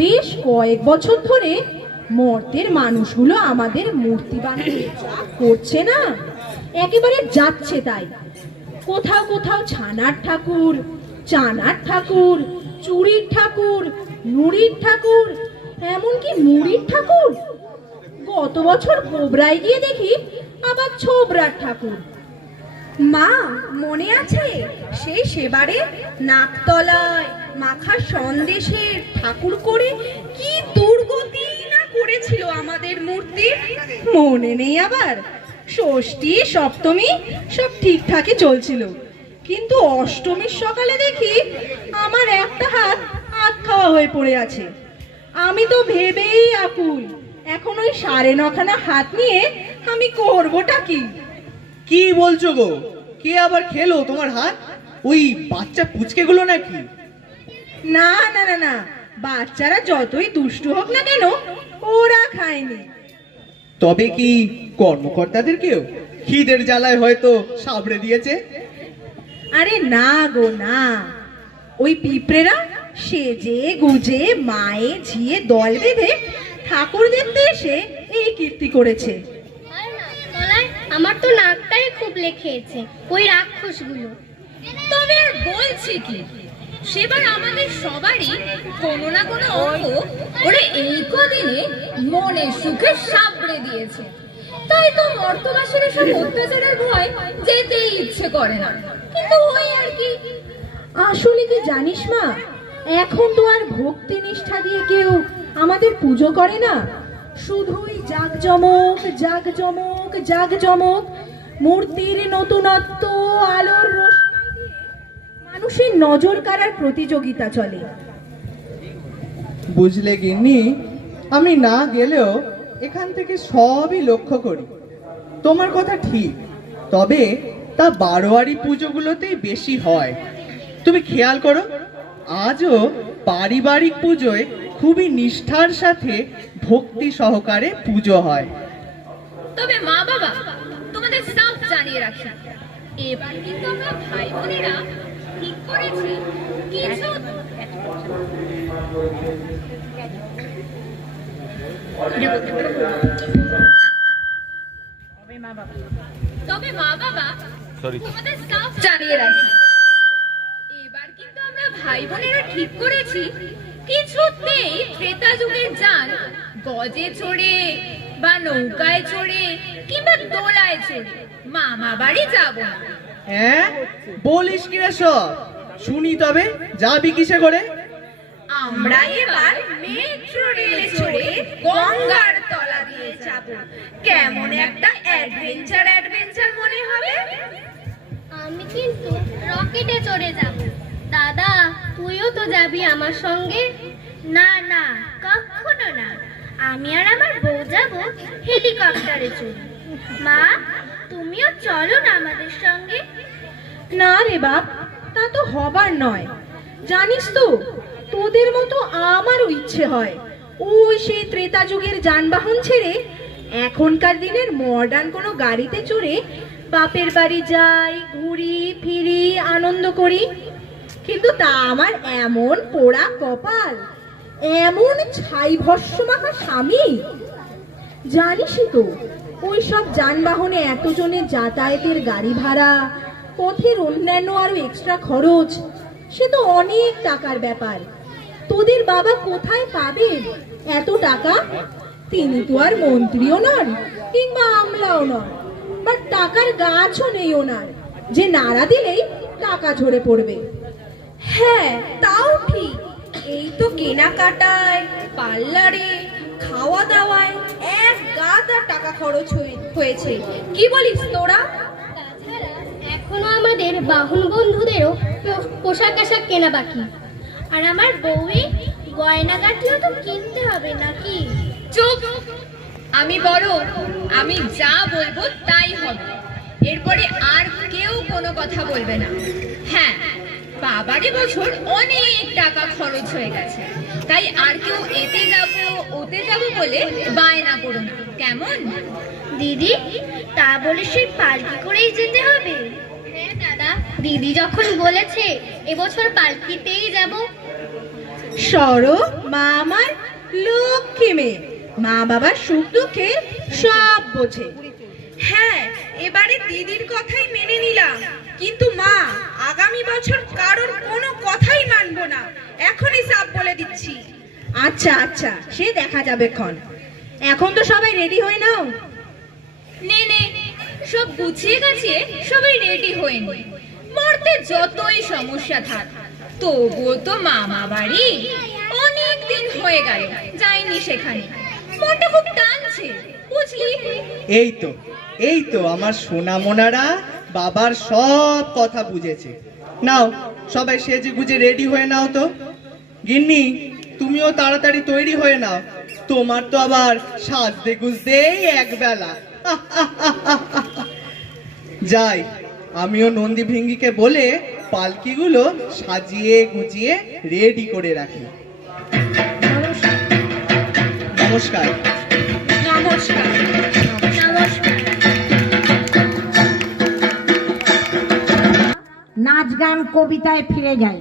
বেশ কয়েক বছর ধরে মর্তের মানুষগুলো আমাদের মূর্তি বানাতে যা করছে না, একেবারে যাচ্ছে তাই। কোথাও কোথাও ছানার ঠাকুর, চানার ঠাকুর, চুড়ির ঠাকুর, নুড়ির ঠাকুর, এমনকি মুড়ির ঠাকুর। গত বছর গোবরায় গিয়ে দেখি আবার ছোবরার ঠাকুর। মা, মনে আছে সেই সেবারে নাকতলায় মাখা সন্দেশের ঠাকুর করে কি দুর্গতি না করেছিল আমাদের মূর্তি? মনে নেই আবার? ষষ্ঠী সপ্তমী সব ঠিকঠাকই চলছিল, কিন্তু অষ্টমীর সকালে দেখি আমার একটা হাত হাত খাওয়া হয়ে পড়ে আছে। আমি তো ভেবেই আকুল, এখন ওই 9.5 হাত নিয়ে আমি করবোটা কি? কি বলছো গো? কে আবার খেলো তোমার হাত? ওই বাচ্চা পুচকেগুলো নাকি? না না না না, বাচ্চারা যতই দুষ্টু হোক না কেন, ওরা খায়নি। তবে কি কর্মকর্তাদেরকেও খিদের জ্বালায় হয়তো সাবড়ে দিয়েছে? আরে না গো না, ওই পিঁপড়েরা সেজে গুজে মায়ে ঝিয়ে দল বেঁধে ঠাকুর দেখতে এসে এই কীর্তি করেছে। আমার তো নাকটাই খুব লেখেছে ওই রাক্ষসগুলো। তবে আর বলছি কি, সেবার আমাদের সবারই কোনো না কোনো অঙ্গ ওরে এই কদিনে মনের সুখে সাবড়ে দিয়েছে। তাই তো মর্তবাসীর সব অত্যাচারের ভয় যেতেই ইচ্ছে করে না। কিন্তু ওই আর কি। আসলে কি জানিস মা, এখন তো আর ভক্তি নিষ্ঠা দিয়ে কেউ আমাদের পুজো করে না, শুধুই জাঁকজমক জাঁকজমক জাঁকজমক, মূর্তির নতুনত্ব, আলোর রোশনাই দিয়ে মানুষের নজর কাড়ার প্রতিযোগিতা চলে। বুঝলে গিন্নি, আমি না গেলেও এখান থেকে সবই লক্ষ্য করি। তোমার কথা ঠিক, তবে তা বারোয়ারি পুজোগুলোতেই বেশি হয়। তুমি খেয়াল করো, আজও পারিবারিক পুজোয় খুবই নিষ্ঠার সাথে ভক্তি সহকারে পুজো হয়। তবে মা বাবা, তোমাদের সাফ জানিয়ে রাখি, এবার কিন্তু আমরা ভাই বোনেরা ঠিক করেছি কিছু তবে মা বাবা, তোমাদের সাফ জানিয়ে রাখি, এবার কিন্তু আমরা ভাই বোনেরা ঠিক করেছি কিছুতেই ত্রেতা যুগের যান গজে চড়ে বা নৌকায় চড়ে কিংবা দোলায় চড়ে মামা বাড়ি যাব না। হ্যাঁ, বলিস কিনা সব? শুনি তবে, যাবি কিসে করে? আমরা এবার মেট্রো রেলে চড়ে গঙ্গার তলা দিয়ে যাব। কেমন একটা অ্যাডভেঞ্চার মনে হবে। আমি কিন্তু রকেটে চড়ে যাব। দাদা, তুইও তো যাবি আমার সঙ্গে? না না, কখনো না। আমি আর আমার বউ যাব হেলিকপ্টারে চড়ে। মা, তুমিও চলো না আমাদের সঙ্গে? না রে বাপ, তা তো হবার নয়। জানিস তো, তোদের মতো আমারও ইচ্ছে হয় ওই সেই ত্রেতা যুগের যানবাহন ছেড়ে এখনকার দিনের মডার্ন কোনো গাড়িতে চড়ে বাপের বাড়ি যাই, ঘুরি ফিরি, আনন্দ করি। কিন্তু তা আমার এমন পোড়া কপাল, এমন ছাই ভস্ম মাখা স্বামী। জানিসই তো, ওই সব যানবাহনে এতজনের যাতায়াতের গাড়ি ভাড়া, পথের অন্যান্য আরো এক্সট্রা খরচ, সে তো অনেক টাকার ব্যাপার। তোদের বাবা কোথায় পাবেন এত টাকা? তিনি তো আর মন্ত্রীও নন কিংবা আমলাও নন, বা টাকার গাছও নেই ওনার যে নাড়া দিলেই টাকা ঝরে পড়বে। হ্যাঁ, তাও ঠিক। এই তো কেনাকাটায়, পার্লারে, খাওয়া দাওয়ায় এক গাদা টাকা খরচ হয়েছে। কি বলিস তোরা? তাছাড়া এখনো আমাদের বাহন বন্ধুদেরও পোশাক আশাক কেনা বাকি। আর আমার বউয়ে গয়নাগাটিও তো কিনতে হবে নাকি? চুপ! আমি বড়, আমি যা বলবো তাই হবে। এরপরে আর কেউ কোনো কথা বলবে না। হ্যাঁ, বাবারই বছর অনেক টাকা খরচ হয়ে গেছে, তাই আর কেউ এতে যাব ওতে যাব বলে বায়না করো না, কেমন? দিদি, তা বলে সেই পালকি করেই যেতে হবে? হ্যাঁ দাদা, দিদি যখন বলেছে এবছর পালকিতেই যাব। সরো মা আমার লক্ষ্মী মেয়ে, মা বাবার সুখ দুঃখে সব বোঝে। হ্যাঁ, এবারে দিদির কথাই মেনে নিলাম, কিন্তু মা আগামী বছর কারোর কোনো কথাই মানবো না, এখনই সাপ বলে দিচ্ছি। আচ্ছা আচ্ছা, সে দেখা যাবে ক্ষণ। এখন তো সবাই রেডি হয়ে নাও। নে নে, সব গুছিয়ে গাছিয়ে সবাই রেডি হয়ে নে। মরতে যতই সমস্যা থাক, তবুও তো মামা বাড়ি, অনেক দিন হয়ে গেল যাইনি সেখানে, মনটা খুব টানছে বুঝলি। এই তো আমার সোনামোনারা বাবার সব কথা বুঝেছে। নাও সবাই সেজে গুজে রেডি হয়ে নাও তো। গিন্নি, তুমিও তাড়াতাড়ি তৈরি হয়ে নাও, তোমার তো আবার সাজতে গুজতেই একবেলা। যাই, আমিও নন্দী ভৃঙ্গিকে বলে পালকিগুলো সাজিয়ে গুজিয়ে রেডি করে রাখি। নমস্কার। নমস্কার। নাচ গান কবিতায় ফিরে যাই।